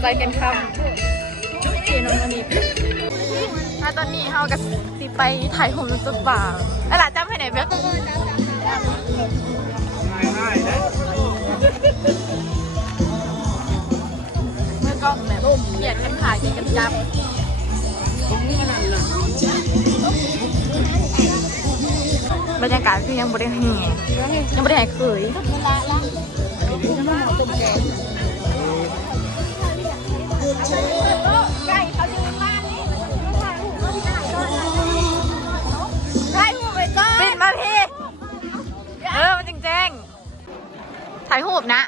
ใจกันครับเจนงมันนี่ถ้าตอนนี้เฮากับสิไปถ่ายโฮมจุดบ่าวเอ้ล่ะจำให้ไหนเบ๊กเมื่อกล้องแบบเปลี่ยนกันถ่ายกันจับรรยากาศคือยังบริแห่ยังบริแห่เคย ปิดมาพี่ เออ มันจริงๆถ่ายรูนะ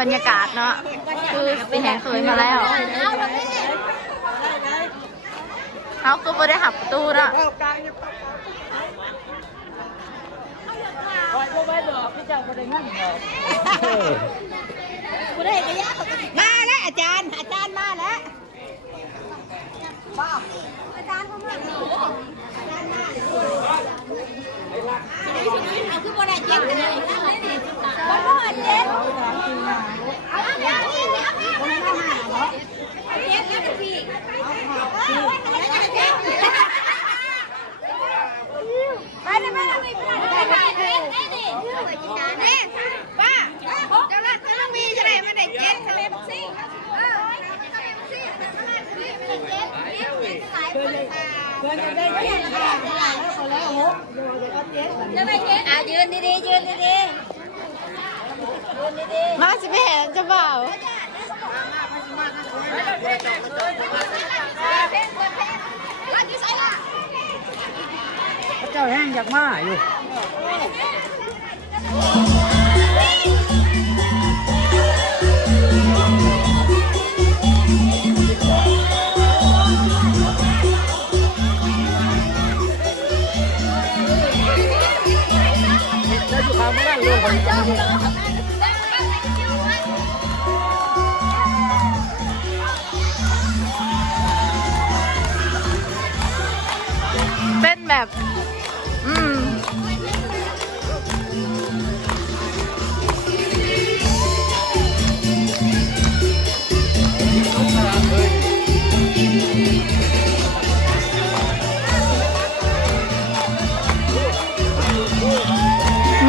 บรรยากาศเนาะคือสิแหงเคยมาแล้วเขาคือไม่ได้หับตู้นะ ประตูเนาะมาแล้วอาจารย์ อาจารย์มาแล้วอาจารย์เขามาเอาขึ้นบนได้เจ็ดเลยบนบนเจ็ดเอาเอาเอาเอาเอาเจ็ดแล้วเป็นพี่ไปเลยไปเลยไปเลยไปเลยป้าเจ้าละเจ้าละมีจะได้มาได้เจ็ดทะเลบักซี่เออทะเลบักซี่มันทะเลบักซี่เป็นเจ็ดเจ็ดเจ็ดหลายคนค่ะเพื่อนจะได้เจ็ดค่ะแล้วคนแล้วหกจะได้เจ็ด อะยืนดีๆยืนดีๆยืนดีๆ มาสิไปเห็นจะเบาเจ้าแห้งอยากมาอยู่ แบบ อืม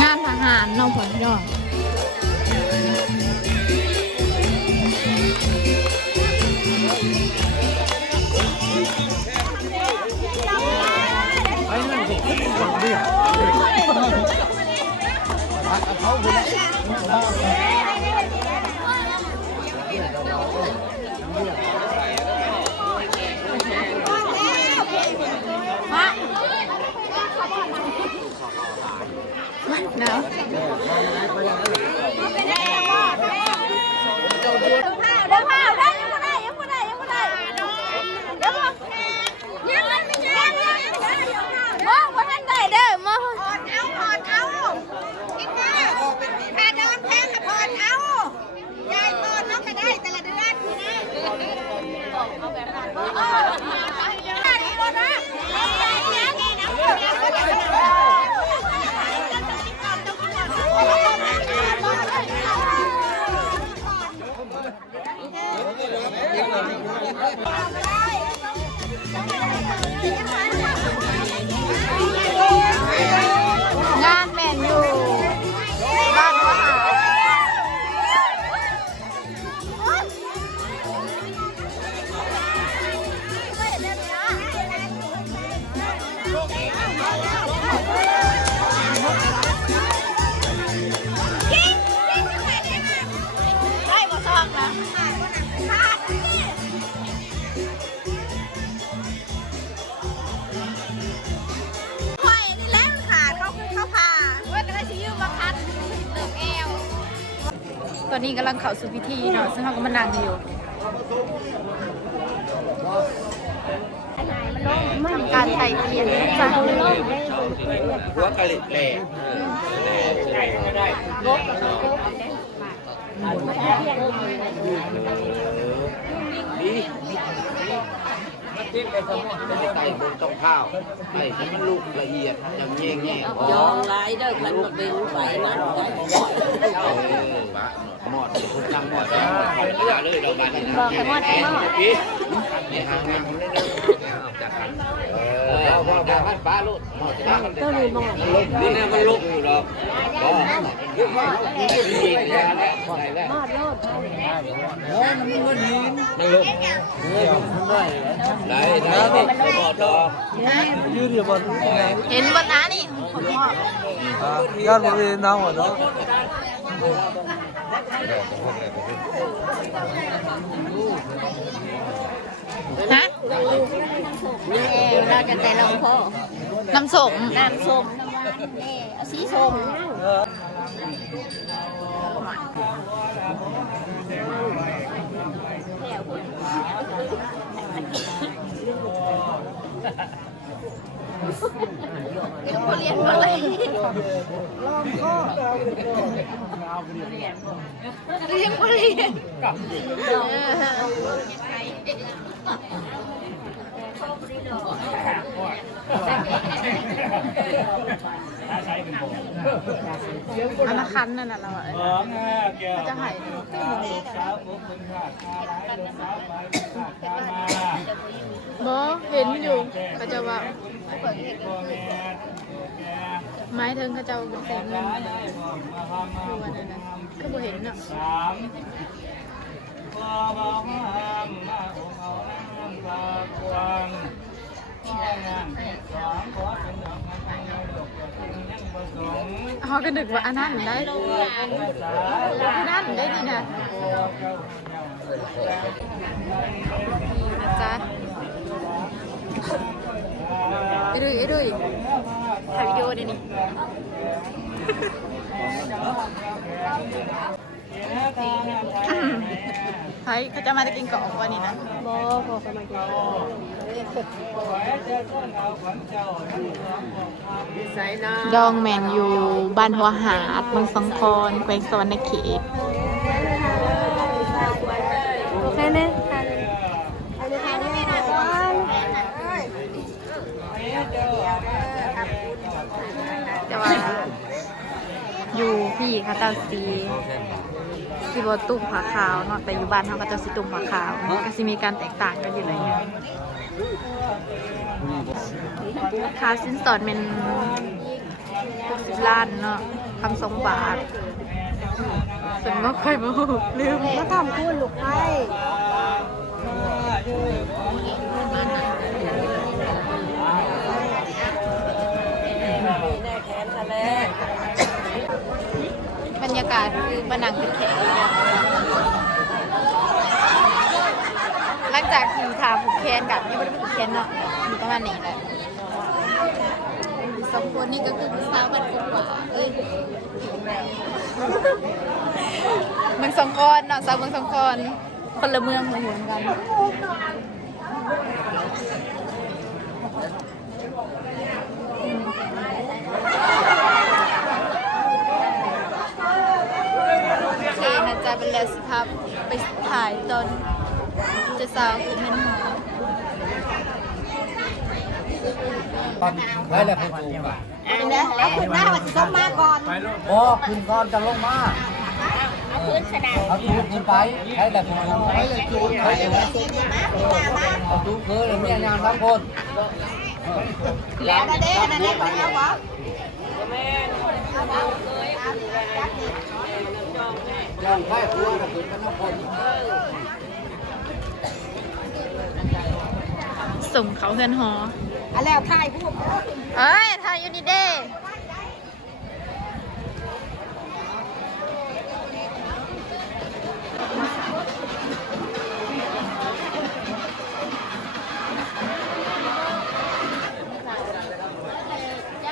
งานทหารเนาะผลยอดเนาะ เนี้กำลังเข้าสู่พิธีเนาะซึ่งเขาก็มานั่งอยู่ทำการไถ่เทียนจ้ะหัวกะลิแหล่ดีจิ้มไปสมองไม่ได้ ไก่บนต้องข้าวไก่ให้มันลูกละเอียดอย่างแง่แง่ยองหลายเด้อขันมาเป็นไฟนั้นหมอดคุณทำหมอดเลยเราบ้านนี้นะบอกให้หมอดให้หมอดนี่ห่างงานผมเลยเด้อจากกันเออเราพอพอพันป้าลูกหมอดจ้าก็มีหมอดลงนี่นะมันลงอยู่หรอกก็คือว่ามีก็ดีแล้วได้แล้วโอ้ยมันมีเงินหินนั่งลงเฮ้ยมันได้ได้ได้ที่หมอดดอกยืนอยู่บนยังไงเห็นบนน้านี่ผมพ่อยอดมันมีน้ำหมดแล้ว ฮะนี่เราจะแต่ลองพ่อน้ำส้มน้ำส้มนี่เอาสีส้มเขาเรียนมาเลยเรียนมาเรียน เอันนั้นคันนั่นน่ะเราอะจะหายบอเห็นอยู่เขาจะว่าไม้เทิงเขาจะเป็นแสงเงินดูอันนั้นคือบ่เห็นเนาะ เขาก็นึกว่าอันนั้นได้อันนั้นได้ดีนะนี่นะจ๊ะไอ้ดุยไอ้ดุยถ่ายวิดีโอดินี่ เฮ้ยเขาจะมาจะกินกรอบวันนี้นะบอพอเขามากินดองแมนอยู่บ้านหัวหาดมืองสังคอนแขวงสวรรณเขตโอเคไหมถ่ายก่อนแต่ว่าอยู่พี่คาตาซี ซีบตุ่มผาขาวเนาะแต่อยู่บ้านเขาก็จะสิตุ่มผาขาวก็สิมีการแตกต่างกันอยู่หลายอย่างค่าสินสอดเป็น60ล้านเนาะคำสองบาทฉันไม่ค่อยมาลืมมาทำคุณลูกไพ่ บรรยากาศคือ มานังเป็นแขกหลังจากที่ถาผูกแคนกับยังไม่ได้ผูกแคนเนาะอยู่ประมาณนี้แหละสองคนนี่ก็คือสาวบันกว่าเอ้ยเมืองสองคอนเนาะสาวเมืองสองคอนคนละเมืองละหนกัน โอเคนะจ๊ะเป็น แล้วสิครับไปถ่ายตอนจะสาวคือมันหอไปแล้วคุณจูบอันนี้เอาขึ้นหน้าว่าจะต้องมาก่อน โอ้คุณก่อนจะลงมาเอาขึ้นสนามเอาจูบขึ้นไปใช้แล้วคุณจูบไปเลยจูนไปเลยจูนมาตามาเอาจูบเคยเลยมีงานทั้งคนแล้วนะเด้นะเด้ไปเอาบ่ ลองไพ่ครัวนะคุณทั้งคนส่งเขาเพื่อนหอเอาแล้วถ่ายผู้เอ้ยถ่ายอยู่นี่เด้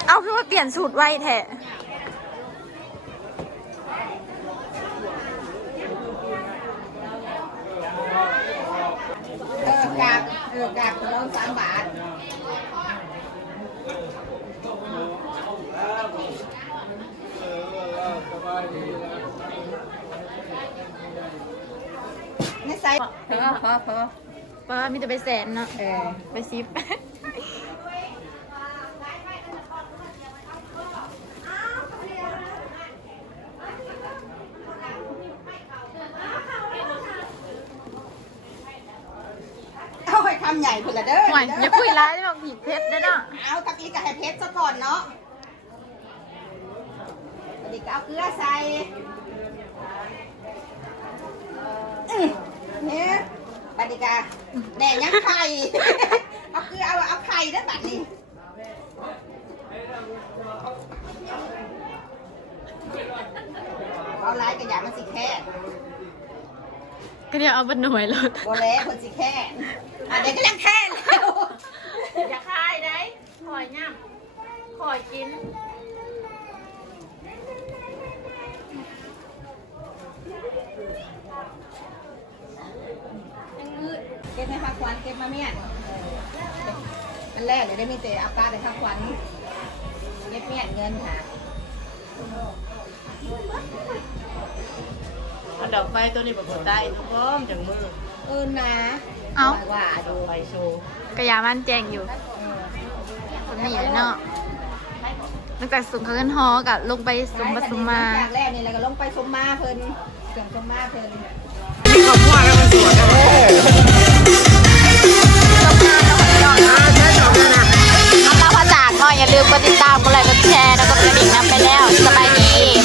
เอาคือว่าเปลี่ยนสูตรไวแท้ เออกากเออกากน้องสามบาทไม่ใส่พอพอพอป้ามีแต่ไปแสนเนาะเออไปซิป เอาไปคำใหญ่พุ่นละเด้อหวานอย่าคุยร้ายได้บอกผิดเพชรได้อเนาะเอากับอีกกับให้เพชรซะก่อนเนาะอันนี้ก็เอาเกลือใส่อื้อเนี่ยบัดนี้ก็แหน่ยังไข่ เอาเกลือเอาเอาไข่เด้อบัดนี้ เอาไลน์กันอย่างมันสิแค่ ก็เดี๋ยวเอาบันหน่วยรถโบเล่คนสิแค่อะเดี๋ยวก็ยังแค่แล้วอย่าคายได้คอยย่ำคอยกินเก็บให้พักควันเก็บมาเมียนมันแรกเดี๋ยวได้มีแต่เอาปลาไปพักควันเก็บเมียนเงินค่ะเอันดอกไฟตัวนี้แบบใต้ทุกพร้อมจังมือเออนะเอ้า ว่าดูไฟโชว์กระยามันแจงอยู่คนนี้เลยเนาะตั้งแต่สุนทราขึ้นฮอกับลงไปสูงมาสมมาแรกนี่แล้วก็ลงไปสมมาเพิ่นเสื่อมสมมาเพิ่นสำหรับภาษาก็อย่าลืมกดติดตามกดอลค์กดแชร์แล้วก็กดกระดิ่งนำไปแล้วสบายดี